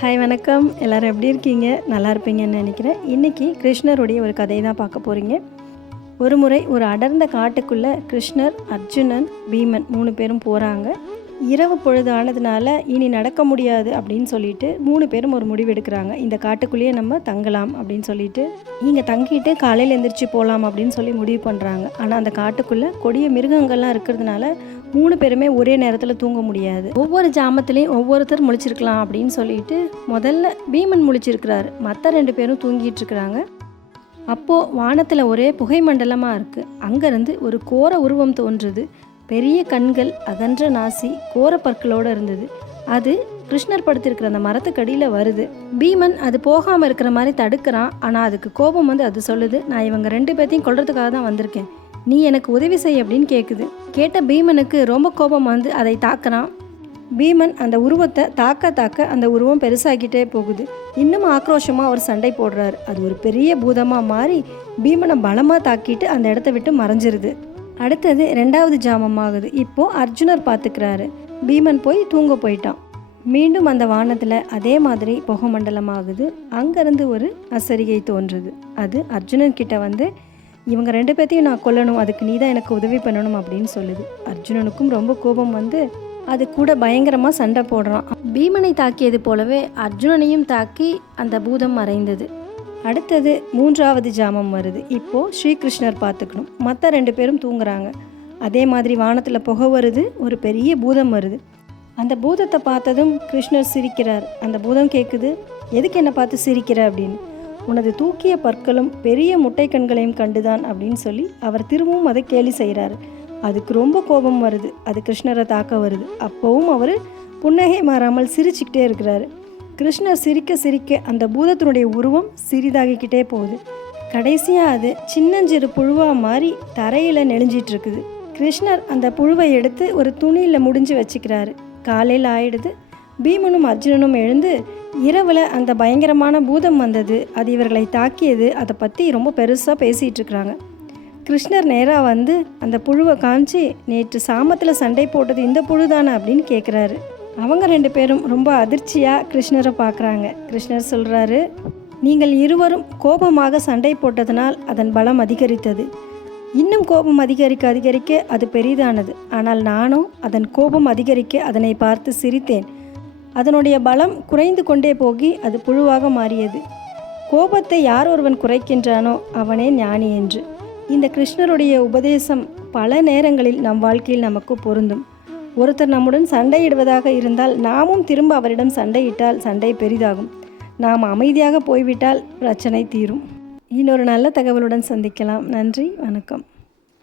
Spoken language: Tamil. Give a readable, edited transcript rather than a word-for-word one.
ஹாய் வணக்கம். எல்லோரும் எப்படி இருக்கீங்க? நல்லா இருப்பீங்கன்னு நினைக்கிறேன். இன்றைக்கி கிருஷ்ணருடைய ஒரு கதையை தான் பார்க்க போகிறீங்க. ஒரு முறை ஒரு அடர்ந்த காட்டுக்குள்ளே கிருஷ்ணர், அர்ஜுனன், பீமன் 3 பேரும் போகிறாங்க. இரவு பொழுது ஆனதுனால இனி நடக்க முடியாது அப்படின்னு சொல்லிட்டு 3 பேரும் ஒரு முடிவு எடுக்கிறாங்க. இந்த காட்டுக்குள்ளேயே நம்ம தங்கலாம் அப்படின்னு சொல்லிட்டு இங்கே தங்கிட்டு காலையில் எழுந்திரிச்சு போகலாம் அப்படின்னு சொல்லி முடிவு பண்ணுறாங்க. ஆனால் அந்த காட்டுக்குள்ளே கொடிய மிருகங்கள்லாம் இருக்கிறதுனால 3 பேருமே ஒரே நேரத்தில் தூங்க முடியாது. ஒவ்வொரு ஜாமத்துலேயும் ஒவ்வொருத்தர் முழிச்சிருக்கலாம் அப்படின்னு சொல்லிட்டு முதல்ல பீமன் முழிச்சிருக்கிறாரு. மற்ற 2 பேரும் தூங்கிட்டு இருக்கிறாங்க. அப்போது வானத்தில் ஒரே புகை மண்டலமாக இருக்குது. அங்கேருந்து ஒரு கோர உருவம் தோன்றுது. பெரிய கண்கள், அகன்ற நாசி, கோர பற்களோடு இருந்தது. அது கிருஷ்ணர் படுத்திருக்கிற அந்த மரத்துக்கடியில் வருது. பீமன் அது போகாமல் இருக்கிற மாதிரி தடுக்கிறான். ஆனால் அதுக்கு கோபம் அது சொல்லுது, நான் இவங்க 2 பேர்த்தையும் கொல்றதுக்காக தான் வந்திருக்கேன், நீ எனக்கு உதவி செய் அப்படின்னு கேட்குது. கேட்ட பீமனுக்கு ரொம்ப கோபம் அதை தாக்குறான். பீமன் அந்த உருவத்தை தாக்க அந்த உருவம் பெருசாகிட்டே போகுது. இன்னும் ஆக்ரோஷமாக அவர் சண்டை போடுறாரு. அது ஒரு பெரிய பூதமாக மாறி பீமனை பலமாக தாக்கிட்டு அந்த இடத்த விட்டு மறைஞ்சிருது. அடுத்தது 2வது ஜாமம் ஆகுது. இப்போது அர்ஜுனர் பார்த்துக்கிறாரு. பீமன் போய் தூங்க போயிட்டான். மீண்டும் அந்த வானத்தில் அதே மாதிரி புகை மண்டலம் ஆகுது. அங்கேருந்து ஒரு அசரிகை தோன்றுது. அது அர்ஜுனன் கிட்ட இவங்க 2 பேர்த்தையும் நான் கொல்லணும், அதுக்கு நீ தான் எனக்கு உதவி பண்ணணும் அப்படின்னு சொல்லுது. அர்ஜுனனுக்கும் ரொம்ப கோபம் அது கூட பயங்கரமாக சண்டை போடுறான். பீமனை தாக்கியது போலவே அர்ஜுனனையும் தாக்கி அந்த பூதம் மறைந்தது. அடுத்தது 3வது ஜாமம் வருது. இப்போது ஸ்ரீகிருஷ்ணர் பார்த்துக்கணும். மற்ற 2 பேரும் தூங்குறாங்க. அதே மாதிரி வானத்தில் புகை வருது. ஒரு பெரிய பூதம் வருது. அந்த பூதத்தை பார்த்ததும் கிருஷ்ணர் சிரிக்கிறார். அந்த பூதம் கேட்குது, எதுக்கு என்னை பார்த்து சிரிக்கிற அப்படின்னு. உனது தூக்கிய பற்களும் பெரிய முட்டை கண்களையும் கண்டுதான் அப்படின்னு சொல்லி அவர் திரும்பவும் அதை கேலி செய்கிறாரு. அதுக்கு ரொம்ப கோபம் வருது. அது கிருஷ்ணரை தாக்க வருது. அப்போவும் அவர் புன்னகை மாறாமல் சிரிச்சுக்கிட்டே இருக்கிறாரு. கிருஷ்ணர் சிரிக்க சிரிக்க அந்த பூதத்தினுடைய உருவம் சிறிதாகிக்கிட்டே போகுது. கடைசியாக அது சின்னஞ்சிறு புழுவாக மாறி தரையில் நெளிஞ்சிட்டு இருக்குது. கிருஷ்ணர் அந்த புழுவை எடுத்து ஒரு துணியில் முடிஞ்சு வச்சுக்கிறாரு. காலையில் ஆயிடுது. பீமனும் அர்ஜுனனும் எழுந்து இரவில் அந்த பயங்கரமான பூதம் வந்தது, அது இவர்களை தாக்கியது, அதை பற்றி ரொம்ப பெருசாக பேசிகிட்டு இருக்கிறாங்க. கிருஷ்ணர் நேராக அந்த புழுவை காமிச்சு, நேற்று சாமத்தில் சண்டை போட்டது இந்த புழு தானே அப்படின்னு கேட்குறாரு. அவங்க 2 பேரும் ரொம்ப அதிர்ச்சியாக கிருஷ்ணரை பார்க்குறாங்க. கிருஷ்ணர் சொல்கிறாரு, நீங்கள் இருவரும் கோபமாக சண்டை போட்டதனால் அதன் பலம் அதிகரித்தது. இன்னும் கோபம் அதிகரிக்க அது பெரிதானது. ஆனால் நானும் அதன் கோபம் அதிகரிக்க அதனை பார்த்து சிரித்தேன். அதனுடைய பலம் குறைந்து கொண்டே போகி அது புழுவாக மாறியது. கோபத்தை யார் ஒருவன் குறைக்கின்றானோ அவனே ஞானி என்று. இந்த கிருஷ்ணருடைய உபதேசம் பல நேரங்களில் நம் வாழ்க்கையில் நமக்கு பொருந்தும். ஒருத்தர் நம்முடன் சண்டையிடுவதாக இருந்தால் நாமும் திரும்ப அவரிடம் சண்டையிட்டால் சண்டை பெரிதாகும். நாம் அமைதியாக போய்விட்டால் பிரச்சனை தீரும். இன்னொரு நல்ல தகவலுடன் சந்திக்கலாம். நன்றி, வணக்கம்.